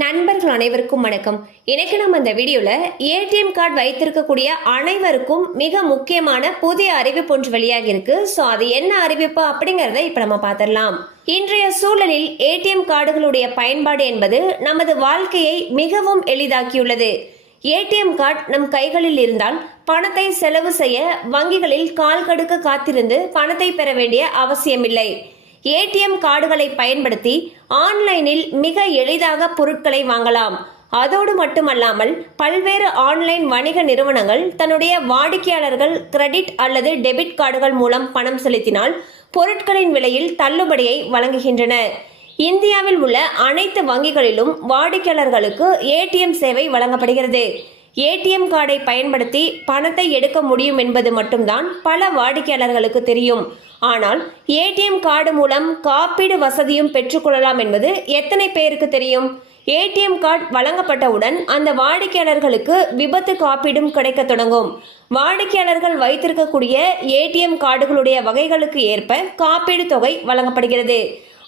நண்பர்கள் அனைவருக்கும் வணக்கம். இன்னைக்கு நம்ம இந்த வீடியோவில் ஏடிஎம் கார்டு வைத்திருக்கக்கூடிய அனைவருக்கும் மிக முக்கியமான புதிய அறிவிப்பு ஒன்று வெளியாகி இருக்கு. ஸோ அது என்ன அறிவிப்பு அப்படிங்கிறத இப்போ நம்ம பார்த்துடலாம். இன்றைய சூழலில் ஏடிஎம் கார்டுகளுடைய பயன்பாடு என்பது நமது வாழ்க்கையை மிகவும் எளிதாக்கியுள்ளது. ஏடிஎம் கார்டு நம் கைகளில் இருந்தால் பணத்தை செலவு செய்ய வங்கிகளில் கால் கடுக்க காத்திருந்து பணத்தை பெற வேண்டிய அவசியமில்லை. ஏடிஎம் கார்டுகளை பயன்படுத்தி ஆன்லைனில் மிக எளிதாக பொருட்களை வாங்கலாம். அதோடு மட்டுமல்லாமல் பல்வேறு ஆன்லைன் வணிக நிறுவனங்கள் தன்னுடைய வாடிக்கையாளர்கள் கிரெடிட் அல்லது டெபிட் கார்டுகள் மூலம் பணம் செலுத்தினால் பொருட்களின் விலையில் தள்ளுபடியை வழங்குகின்றன. இந்தியாவில் உள்ள அனைத்து வங்கிகளிலும் வாடிக்கையாளர்களுக்கு ஏடிஎம் சேவை வழங்கப்படுகிறது. ஏடிஎம் கார்டை பயன்படுத்தி பணத்தை எடுக்க முடியும் என்பது மட்டும்தான் பல வாடிக்கையாளர்களுக்கு தெரியும். ஆனால் ஏடிஎம் கார்டு மூலம் காப்பீடு வசதியும் பெற்றுக்கொள்ளலாம் என்பது எத்தனை பேருக்கு தெரியும்? ஏடிஎம் கார்டு வழங்கப்பட்டவுடன் அந்த வாடிக்கையாளர்களுக்கு விபத்து காப்பீடும் கிடைக்க தொடங்கும். வாடிக்கையாளர்கள் வைத்திருக்கக்கூடிய ஏடிஎம் கார்டுகளுடைய வகைகளுக்கு ஏற்ப காப்பீடு தொகை வழங்கப்படுகிறது.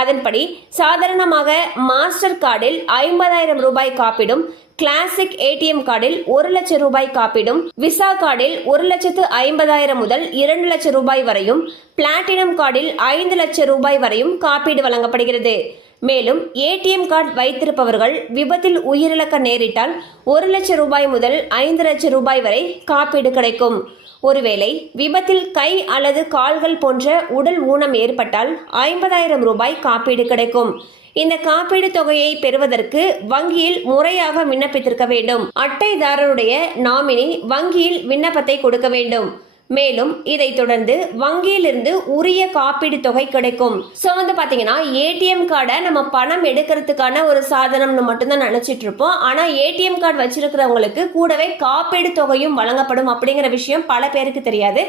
அதன்படி சாதாரணமாக மாஸ்டர் கார்டில் ஐம்பதாயிரம் ரூபாய் காப்பீடும் கிளாசிக் ஏடிஎம் கார்டில் ஒரு லட்சம் ரூபாய் காப்பீடும் விசா கார்டில் ஒரு லட்சத்து ஐம்பதாயிரம் முதல் இரண்டு லட்சம் ரூபாய் வரையும் பிளாட்டினம் கார்டில் ஐந்து லட்சம் ரூபாய் வரையும் காப்பீடு வழங்கப்படுகிறது. மேலும் ஏடிஎம் கார்டு வைத்திருப்பவர்கள் விபத்தில் உயிரிழக்க நேரிட்டால் ஒரு லட்சம் ரூபாய் முதல் ஐந்து லட்சம் ரூபாய் வரை காப்பீடு கிடைக்கும். ஒருவேளை விபத்தில் கை அல்லது கால்கள் போன்ற உடல் ஊனம் ஏற்பட்டால் ஐம்பதாயிரம் ரூபாய் காப்பீடு கிடைக்கும். இந்த காப்பீடு தொகையை பெறுவதற்கு வங்கியில் முறையாக விண்ணப்பித்திருக்க வேண்டும். அட்டைதாரருடைய நாமினி வங்கியில் விண்ணப்பத்தை கொடுக்க வேண்டும். மேலும் இதை தொடர்ந்து வங்கியிலிருந்து உரிய காப்பீடு தொகை கிடைக்கும். ஸோ வந்து பார்த்தீங்கன்னா ஏடிஎம் கார்டை நம்ம பணம் எடுக்கிறதுக்கான ஒரு சாதனம்னு மட்டும்தான் நினச்சிட்டு இருப்போம். ஆனால் ஏடிஎம் கார்டு வச்சிருக்கிறவங்களுக்கு கூடவே காப்பீடு தொகையும் வழங்கப்படும் அப்படிங்கிற விஷயம் பல பேருக்கு தெரியாது.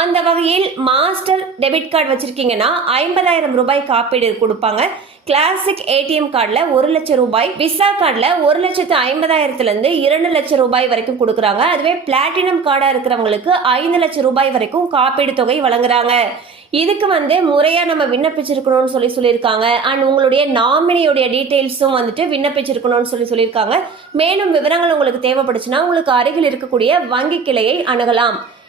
அந்த வகையில் மாஸ்டர் டெபிட் கார்டு வச்சிருக்கீங்கன்னா ஐம்பதாயிரம் ரூபாய் காப்பீடு கொடுப்பாங்க. கிளாசிக் ஏடிஎம் கார்டில் ஒரு லட்சம் ரூபாய் விசா கார்டில் ஒரு லட்சத்து ஐம்பதாயிரத்துலேருந்து இரண்டு லட்சம் ரூபாய் வரைக்கும் கொடுக்குறாங்க. அதுவே பிளாட்டினம் கார்டாக இருக்கிறவங்களுக்கு ஐந்து லட்சம் ரூபாய் வரைக்கும் காப்பீடு தொகை வழங்குறாங்க. இதுக்கு வந்து முறையாக நம்ம விண்ணப்பிச்சிருக்கணும்னு சொல்லி சொல்லியிருக்காங்க. அண்ட் உங்களுடைய நாமினியுடைய டீட்டெயில்ஸும் வந்துட்டு விண்ணப்பிச்சிருக்கணும்னு சொல்லி சொல்லியிருக்காங்க. மேலும் விவரங்கள் உங்களுக்கு தேவைப்படுச்சுன்னா உங்களுக்கு அருகில் இருக்கக்கூடிய வங்கி கிளையை அணுகலாம்.